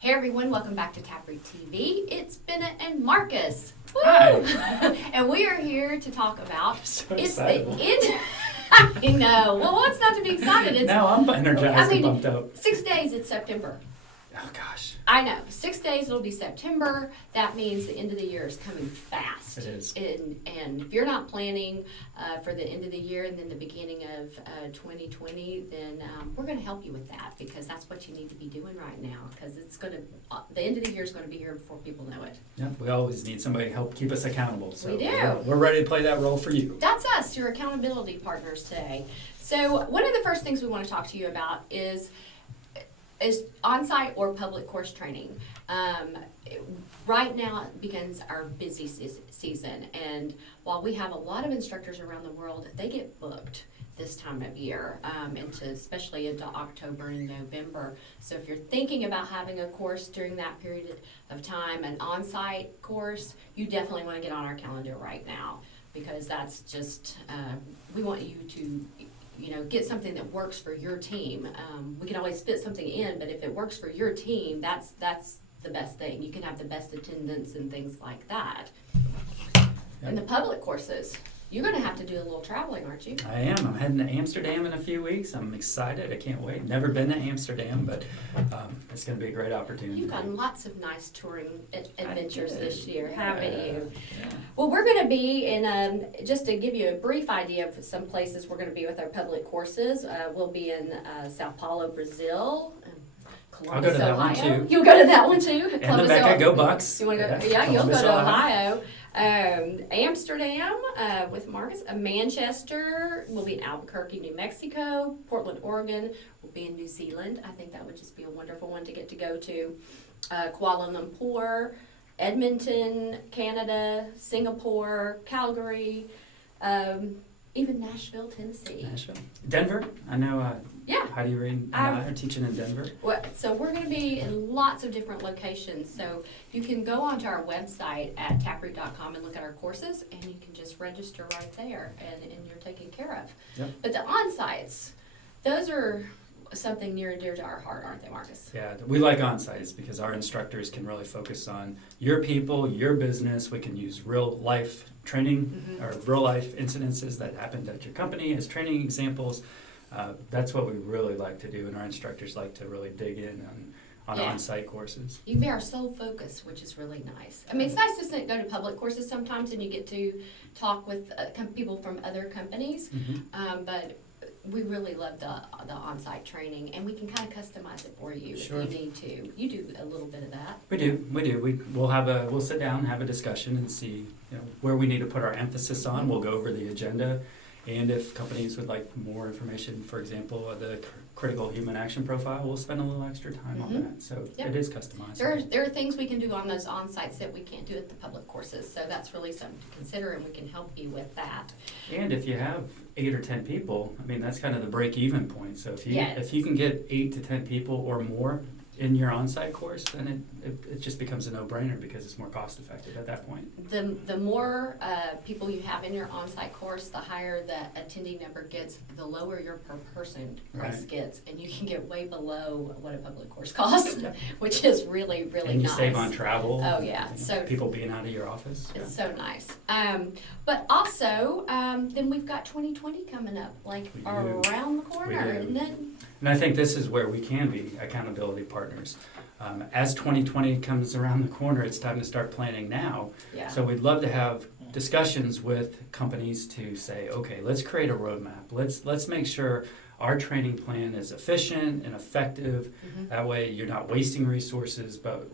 Hey everyone, welcome back to TapRooT TV. It's Benna and Marcus. Woo! Hi. And we are here to talk about So it's excitable. the end. I know. Well, what's not to be excited? It's Now I'm energized and pumped I up. mean, 6 days. It's September. Oh gosh, I know. 6 days. It'll be September. That means the end of the year is coming fast. it is. And if you're not planning for the end of the year and then the beginning of 2020, then we're going to help you with that because that's what you need to be doing right now. Because it's going to the end of the year is going to be here before people know it. Yep, we always need somebody to help keep us accountable. So We do. We're ready to play that role for you. That's us, your accountability partners today. So one of the first things we want to talk to you about is on-site or public course training. Right now it begins our busy season, and while we have a lot of instructors around the world, they get booked this time of year, especially into October and November. So if you're thinking about having a course during that period of time, an on-site course, you definitely want to get on our calendar right now, because that's just, we want you to get something that works for your team. We can always fit something in, but if it works for your team, that's the best thing. You can have the best attendance and things like that. And the public courses, you're going to have to do a little traveling, aren't you? I am. I'm heading to Amsterdam in a few weeks. I'm excited. I can't wait. Never been to Amsterdam, but it's going to be a great opportunity. You've gotten lots of nice touring adventures did. this year, Yeah. haven't you? Yeah. Well, we're going to be in, just to give you a brief idea of some places we're going to be with our public courses, we'll be in Sao Paulo, Brazil, I'll go Columbus, to that one, Ohio. too. You'll go to that one too? And Columbus, the Mecca, Ohio. go Bucks. You want to go? Yeah, Yeah, you'll go Columbus, to Ohio. Ohio. Amsterdam with Marcus. Manchester. We'll be in Albuquerque, New Mexico. Portland, Oregon. We'll be in New Zealand. I think that would just be a wonderful one to get to go to. Kuala Lumpur, Edmonton, Canada, Singapore, Calgary, even Nashville, Tennessee. Nashville. Denver. I know Yeah. Heidi Reed and I are teaching in Denver. So we're going to be in lots of different locations. So you can go onto our website at taproot.com and look at our courses, and you can just register right there, and you're taken care of. Yep. But the on-sites, those are something near and dear to our heart, aren't they, Marcus? Yeah, we like on-sites because our instructors can really focus on your people, your business. We can use real life training or real life incidences that happened at your company as training examples. That's what we really like to do, and our instructors like to really dig in on on-site courses. You can be our sole focus, which is really nice. I mean, it's nice to go to public courses sometimes, and you get to talk with people from other companies, but we really love the on-site training, and we can kind of customize it for you Sure. if you need to. You do a little bit of that. We do. We'll sit down, have a discussion, and see where we need to put our emphasis on. We'll go over the agenda, and if companies would like more information, for example, the critical human action profile, we'll spend a little extra time on that. So it is customized. There are things we can do on those on-sites that we can't do at the public courses, so that's really something to consider, and we can help you with that. And if you have 8 or 10 people, I mean, that's kind of the break-even point. So if you can get 8 to 10 people or more in your on-site course, then it just becomes a no-brainer because it's more cost-effective at that point. The more people you have in your on-site course, the higher the attending number gets, the lower your per person price Right. gets, and you can get way below what a public course costs, which is really, really And you nice. save on travel. Oh, yeah. So people being out of your office. it's so nice. But also, then we've got 2020 coming up, like We do. around the corner, We do. isn't it? And I think this is where we can be accountability partners. As 2020 comes around the corner, it's time to start planning now. Yeah. So we'd love to have discussions with companies to say, okay, let's create a roadmap. Let's make sure our training plan is efficient and effective. That way you're not wasting resources, but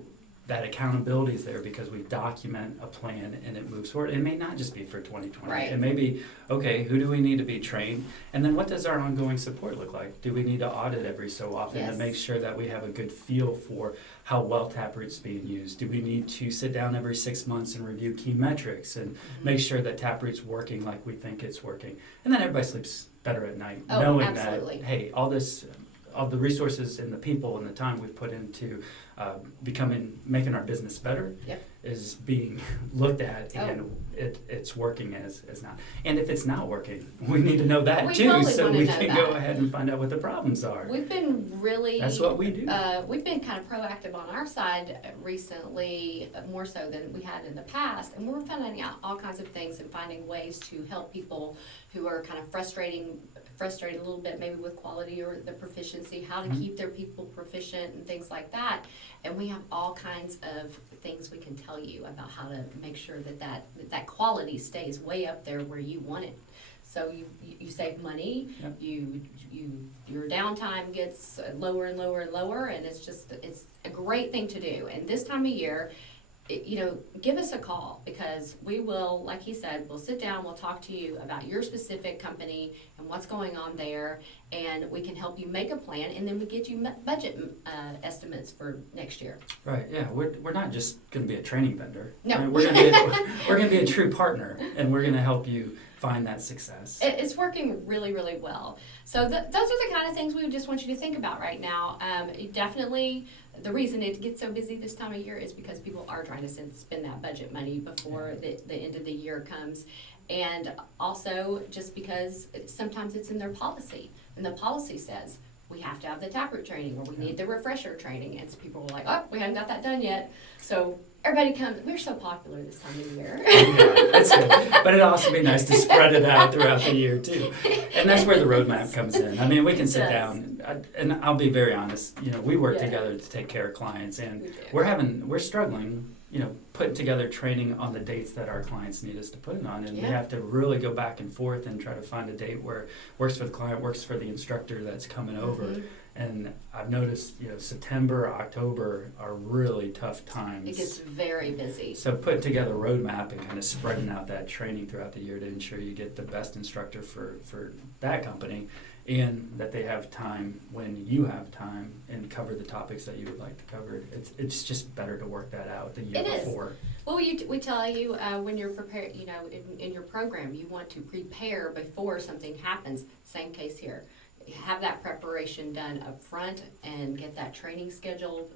that accountability is there because we document a plan and it moves forward. It may not just be for 2020. Right. It may be, okay, who do we need to be trained? And then what does our ongoing support look like? Do we need to audit every so often to Yes. make sure that we have a good feel for how well TapRoot's being used? Do we need to sit down every 6 months and review key metrics and make sure that TapRoot's working like we think it's working? And then everybody sleeps better at night, Oh, knowing absolutely. that, hey, all this all the resources and the people and the time we've put into making our business better Yep. is being looked at, Oh. and it's working as not. And if it's not working, we need to know that We too, totally so wanna we know can that. go ahead and find out what the problems are. We've been really. That's what we do. We've been kind of proactive on our side recently, more so than we had in the past, and we're finding out all kinds of things and finding ways to help people who are kind of frustrated a little bit maybe with quality or the proficiency, how to Mhm. keep their people proficient and things like that. And we have all kinds of things we can tell you about how to make sure that quality stays way up there where you want it. So you save money, Yep. your downtime gets lower and lower and lower, and it's a great thing to do. And this time of year, give us a call, because we will, like he said, we'll sit down, we'll talk to you about your specific company and what's going on there, and we can help you make a plan, and then we get you budget estimates for next year. Right, yeah, we're not just gonna be a training vendor. No. Right? We're gonna be a true partner, and we're gonna help you find that success. It's working really, really well. So those are the kind of things we just want you to think about right now. Definitely, the reason it gets so busy this time of year is because people are trying to spend that budget money before the end of the year comes. And also just because sometimes it's in their policy, and the policy says we have to have the TapRooT training, or we need the refresher training, and so people are like, oh, we haven't got that done yet. So everybody comes, we're so popular this time of year. Yeah, that's good. But it'd also be nice to spread it out throughout the year too. And that's where the roadmap comes in. I mean, we can sit down, and I'll be very honest, we work together to take care of clients, and We do. we're struggling, putting together training on the dates that our clients need us to put it on, and we Yeah. have to really go back and forth and try to find a date where works for the client, works for the instructor that's coming over. Mhm. And I've noticed, September, October are really tough times. It gets very busy. So putting together a roadmap and kind of spreading out that training throughout the year to ensure you get the best instructor for that company, and that they have time when you have time and cover the topics that you would like to cover. It's just better to work that out the year It is. before. Well, we tell you when you're prepared, in your program, you want to prepare before something happens. Same case here. Have that preparation done up front and get that training schedule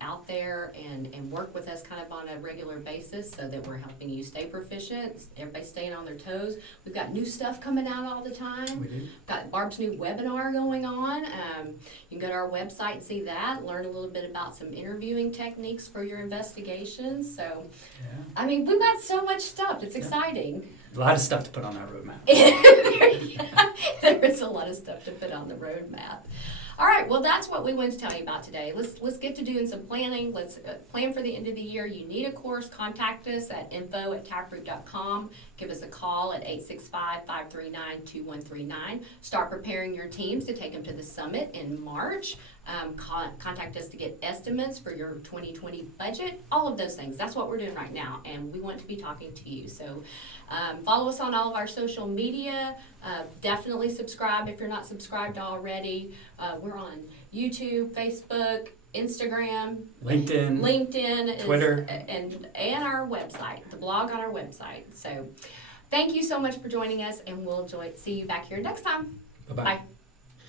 out there, and work with us kind of on a regular basis so that we're helping you stay proficient, everybody's staying on their toes. We've got new stuff coming out all the time. We do. Got Barb's new webinar going on. You can go to our website and see that, learn a little bit about some interviewing techniques for your investigations. So, Yeah. I mean, we've got so much stuff. It's exciting. A lot of stuff to put on that roadmap. There is a lot of stuff to put on the roadmap. All right, well, that's what we wanted to tell you about today. Let's get to doing some planning. Let's plan for the end of the year. You need a course, contact us at info@taproot.com. Give us a call at 865-539-2139. Start preparing your teams to take them to the summit in March. Contact us to get estimates for your 2020 budget, all of those things. That's what we're doing right now, and we want to be talking to you. So follow us on all of our social media. Definitely subscribe if you're not subscribed already. We're on YouTube, Facebook, Instagram, LinkedIn, Twitter. and our website, the blog on our website. So thank you so much for joining us, and we'll see you back here next time. Bye-bye. Bye.